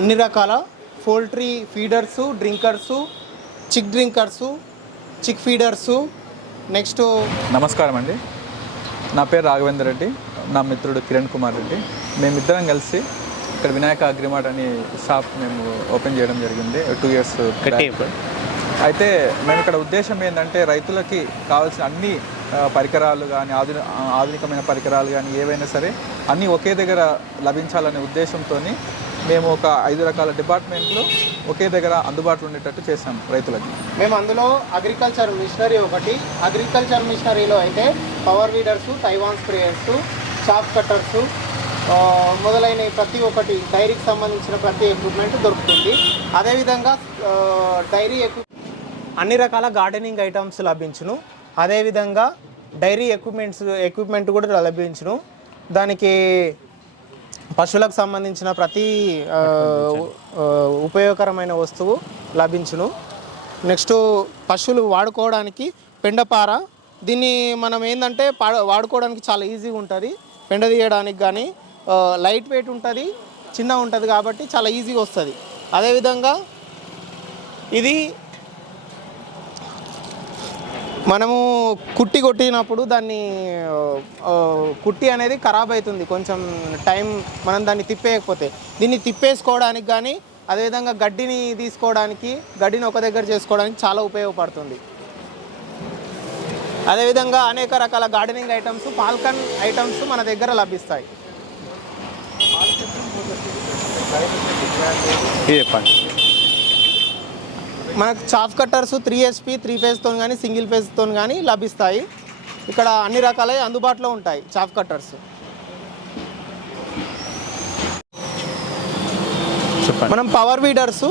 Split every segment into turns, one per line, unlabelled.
అన్ని రకాల poultry feeders drinkers chick drinkers chick feeders. Next
నమస్కారం అండి. నా పేరు రాఘవేందర్ రెడ్డి. నా మిత్రుడు కిరణ్ కుమార్ రెడ్డి. మేమిద్దరం కలిసి ఇక్కడ వినాయక అగ్రిమార్ట్ అని షాప్ మేము ఓపెన్ చేయడం జరిగింది టూ ఇయర్స్ అయితే మేము ఇక్కడ ఉద్దేశం ఏంటంటే రైతులకి కావాల్సిన అన్ని పరికరాలు కానీ ఆధుని ఆధునికమైన పరికరాలు కానీ ఏవైనా సరే అన్నీ ఒకే దగ్గర లభించాలనే ఉద్దేశంతో మేము ఒక ఐదు రకాల డిపార్ట్మెంట్లు ఒకే దగ్గర అందుబాటులో ఉండేటట్టు చేసాం రైతులకి.
మేము అందులో అగ్రికల్చర్ మిషనరీ ఒకటి అగ్రికల్చర్ మిషనరీలో అయితే power weeders Taiwan sprayers chaff cutters మొదలైన ప్రతి ఒక్కటి డైరీకి సంబంధించిన ప్రతి ఎక్విప్మెంట్ దొరుకుతుంది. అదేవిధంగా డైరీ ఎక్వి అన్ని రకాల గార్డెనింగ్ ఐటమ్స్ లభించును. అదేవిధంగా డైరీ ఎక్విప్మెంట్స్ ఎక్విప్మెంట్ కూడా లభించును. దానికి పశువులకు సంబంధించిన ప్రతి ఉపయోగకరమైన వస్తువు లభించును. నెక్స్ట్ పశువులు వాడుకోవడానికి పెండపార. దీన్ని మనం ఏంటంటే వాడుకోవడానికి చాలా ఈజీగా ఉంటుంది. పెండ తీయడానికి కానీ లైట్ వెయిట్ ఉంటుంది చిన్న ఉంటుంది కాబట్టి చాలా ఈజీగా వస్తుంది. అదేవిధంగా ఇది మనము కుట్టి కొట్టినప్పుడు దాన్ని కుట్టి అనేది ఖరాబ్ అవుతుంది కొంచెం టైం మనం దాన్ని తిప్పేయకపోతే. దీన్ని తిప్పేసుకోవడానికి కానీ అదేవిధంగా గడ్డిని తీసుకోవడానికి గడ్డిని ఒక దగ్గర చేసుకోవడానికి చాలా ఉపయోగపడుతుంది. అదేవిధంగా అనేక రకాల గార్డెనింగ్ ఐటమ్స్ పాల్కన్ ఐటమ్స్ మన దగ్గర లభిస్తాయి.
చెప్పండి.
మనకు chaff cutters three HP three ఫేజ్తో కానీ సింగిల్ ఫేజ్తో కానీ లభిస్తాయి. ఇక్కడ అన్ని రకాల అందుబాటులో ఉంటాయి చాఫ్ కట్టర్స్. మనం power weeders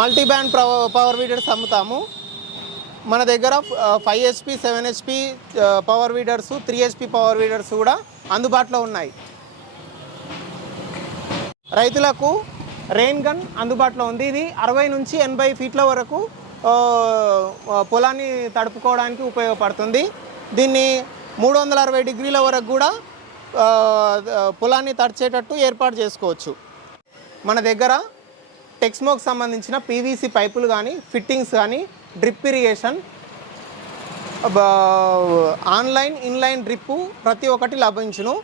multi band power weeders అమ్ముతాము. మన దగ్గర five HP seven HP power weeders three HP power weeders కూడా అందుబాటులో ఉన్నాయి. రైతులకు రెయిన్ గన్ అందుబాటులో ఉంది. ఇది అరవై నుంచి ఎనభై ఫీట్ల వరకు పొలాన్ని తడుపుకోవడానికి ఉపయోగపడుతుంది. దీన్ని మూడు వందల అరవై డిగ్రీల వరకు కూడా పొలాన్ని తడిచేటట్టు ఏర్పాటు చేసుకోవచ్చు. మన దగ్గర టెక్స్మోకి సంబంధించిన పీవీసీ పైపులు కానీ ఫిట్టింగ్స్ కానీ drip irrigation online inline drip ప్రతి ఒక్కటి లభించును.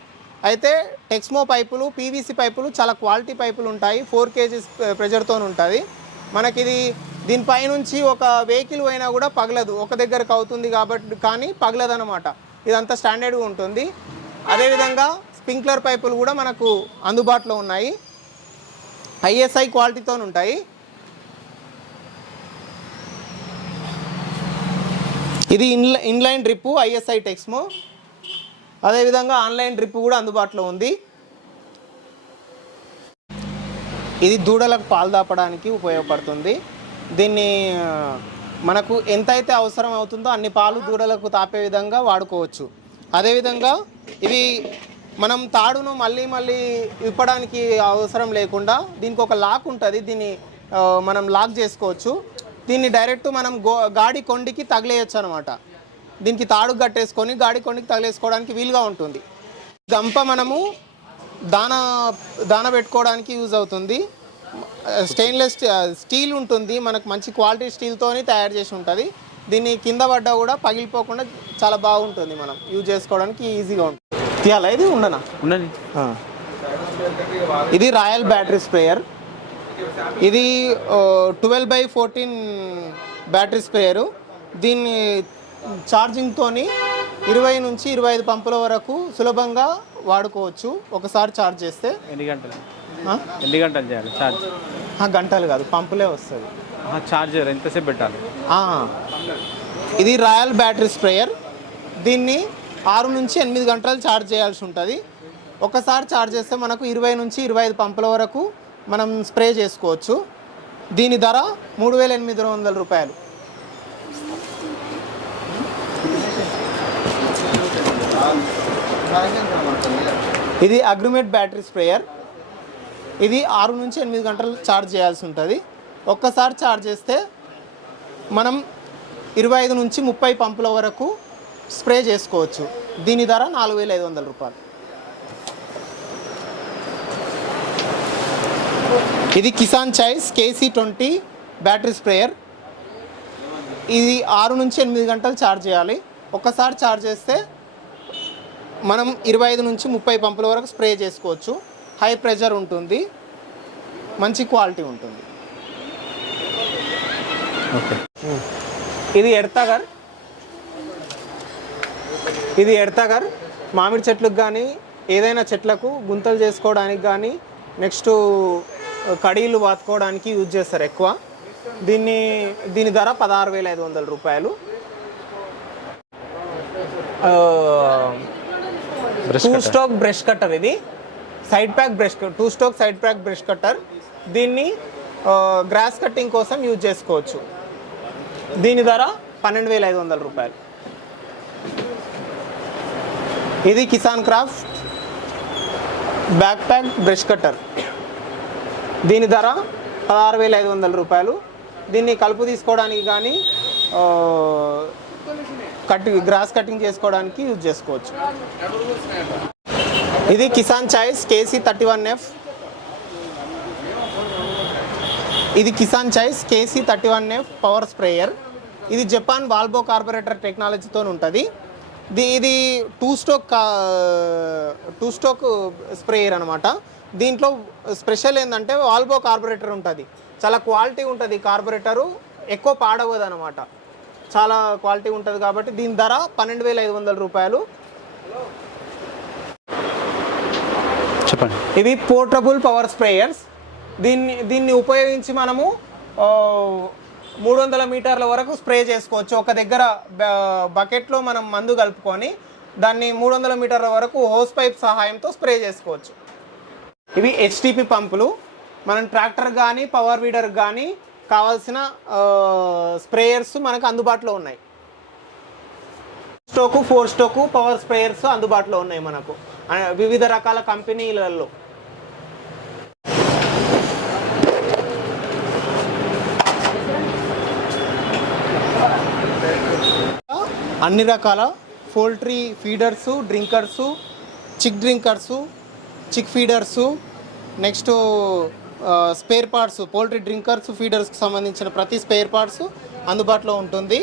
అయితే టెక్స్మో పైపులు పీవీసీ పైపులు చాలా క్వాలిటీ పైపులు ఉంటాయి. ఫోర్ కేజీస్ ప్రెజర్తో ఉంటుంది. మనకి ఇది ఒక వెహికల్ పోయినా కూడా పగలదు. ఒక దగ్గరకు అవుతుంది కాబట్టి కానీ పగలదు అనమాట ఇదంతా స్టాండర్డ్గా ఉంటుంది. అదేవిధంగా స్ప్రింక్లర్ పైపులు కూడా మనకు అందుబాటులో ఉన్నాయి. ఐఎస్ఐ క్వాలిటీతో ఉంటాయి. ఇది ఇన్ల ఇన్లైన్ డ్రిప్పు ఐఎస్ఐ టెక్స్మో అదేవిధంగా ఆన్లైన్ ట్రిప్ కూడా అందుబాటులో ఉంది. ఇది దూడలకు పాలు దాపడానికి ఉపయోగపడుతుంది. దీన్ని మనకు మనకు ఎంతైతే అవసరం అవుతుందో అన్ని పాలు దూడలకు తాపే విధంగా వాడుకోవచ్చు. అదేవిధంగా ఇవి మనం తాడును మళ్ళీ మళ్ళీ విప్పడానికి అవసరం లేకుండా దీనికి ఒక లాక్ ఉంటుంది. దీన్ని మనం లాక్ చేసుకోవచ్చు. దీన్ని డైరెక్ట్ మనం గో గాడి కొండికి తగిలేయచ్చు అనమాట దీనికి తాడు కట్టేసుకొని గాడి కొండికి తగిలేసుకోవడానికి వీలుగా ఉంటుంది. గంప మనము దాన దాన పెట్టుకోవడానికి యూజ్ అవుతుంది. స్టెయిన్లెస్ స్టీల్ ఉంటుంది. మనకు మంచి క్వాలిటీ స్టీల్తోని తయారు చేసి ఉంటుంది. దీన్ని కింద పడ్డా కూడా పగిలిపోకుండా చాలా బాగుంటుంది మనం. యూజ్ చేసుకోవడానికి ఈజీగా ఉంటుంది. తీయాలా ఇది? ఉండనా?
ఉండండి
ఆ. ఇది రాయల్ బ్యాటరీ స్ప్రేయర్. ఇది twelve by fourteen battery sprayer. దీన్ని ఛార్జింగ్తో ఇరవై నుంచి ఇరవై ఐదు పంపుల వరకు సులభంగా వాడుకోవచ్చు. ఒకసారి ఛార్జ్ చేస్తే.
ఎన్ని గంటలు? ఎన్ని గంటలు చేయాలి ఛార్జ్
గంటలు కాదు పంపులే వస్తుంది.
ఛార్జర్ ఎంతసేపు పెట్టాలి.
ఇది రాయల్ బ్యాటరీ స్ప్రేయర్. దీన్ని ఆరు నుంచి ఎనిమిది గంటలు ఛార్జ్ చేయాల్సి ఉంటుంది. ఒకసారి ఛార్జ్ చేస్తే మనకు ఇరవై నుంచి ఇరవై ఐదు పంపుల వరకు మనం స్ప్రే చేసుకోవచ్చు. దీని ధర మూడు వేల ఎనిమిది వందల రూపాయలు. ఇది అగ్రిమేట్ బ్యాటరీ స్ప్రేయర్. ఇది ఆరు నుంచి ఎనిమిది గంటలు ఛార్జ్ చేయాల్సి ఉంటుంది. ఒక్కసారి ఛార్జ్ చేస్తే మనం ఇరవై ఐదు నుంచి ముప్పై పంపుల వరకు స్ప్రే చేసుకోవచ్చు. దీని ధర నాలుగు వేల ఐదు వందల రూపాయలు. ఇది Kisan Choice KC twenty battery sprayer. ఇది ఆరు నుంచి ఎనిమిది గంటలు ఛార్జ్ చేయాలి. ఒక్కసారి ఛార్జ్ చేస్తే మనం ఇరవై ఐదు నుంచి ముప్పై పంపుల వరకు స్ప్రే చేసుకోవచ్చు. హై ప్రెషర్ ఉంటుంది. మంచి క్వాలిటీ ఉంటుంది.
ఓకే.
ఇది ఎడతగర్ ఇది ఎడతగర్ మామిడి చెట్లకు కానీ ఏదైనా చెట్లకు గుంతలు చేసుకోవడానికి కానీ నెక్స్ట్ కడీలు వాతుకోవడానికి యూజ్ చేస్తారు ఎక్కువ. దీన్ని దీని ధర పదహారు వేల ఐదు వందల రూపాయలు. టూ స్టోక్ బ్రష్ కట్టర్ ఇది. Side pack brush two stroke side pack brush cutter దీన్ని గ్రాస్ కట్టింగ్ కోసం యూజ్ చేసుకోవచ్చు. దీని ధర పన్నెండు వేల ఐదు వందల రూపాయలు. ఇది Kisan Kraft back pack brush cutter. దీని ధర పదహారు వేల ఐదు వందల రూపాయలు. దీన్ని కలుపు తీసుకోవడానికి కానీ కట్ గ్రాస్ కటింగ్ చేసుకోవడానికి యూజ్ చేసుకోవచ్చు. ఇది Kisan Choice KC thirty one F. ఇది Kisan Choice KC thirty one F power sprayer. ఇది జపాన్ వాల్బో కార్బొరేటర్ టెక్నాలజీతో ఉంటుంది. ది ఇది two stroke two stroke sprayer అనమాట దీంట్లో స్పెషల్ ఏంటంటే వాల్బో కార్బొరేటర్ ఉంటుంది. చాలా క్వాలిటీ ఉంటుంది కార్బొరేటరు. ఎక్కువ పాడవదు అనమాట చాలా క్వాలిటీ ఉంటుంది కాబట్టి దీని ధర పన్నెండు వేల ఐదు వందల రూపాయలు.
చెప్పండి.
ఇవి పోర్టబుల్ పవర్ స్ప్రేయర్స్. దీన్ని దీన్ని ఉపయోగించి మనము మూడు వందల మీటర్ల వరకు స్ప్రే చేసుకోవచ్చు. ఒక దగ్గర బ- బకెట్లో మనం మందు కలుపుకొని దాన్ని మూడు వందల మీటర్ల వరకు హోస్ పైప్ సహాయంతో స్ప్రే చేసుకోవచ్చు. ఇవి హెచ్టిపి పంపులు. మనం ట్రాక్టర్ కానీ పవర్ వీడర్ కానీ కావాల్సిన స్ప్రేయర్స్ మనకు అందుబాటులో ఉన్నాయి. Stroke four stroke power sprayers అందుబాటులో ఉన్నాయి మనకు. వివిధ రకాల కంపెనీలలో. అన్ని రకాల poultry feeders drinkers chick drinkers chick feeders next spare parts poultry drinkers ఫీడర్స్కి సంబంధించిన ప్రతి స్పేర్ పార్ట్స్ అందుబాటులో ఉంటుంది.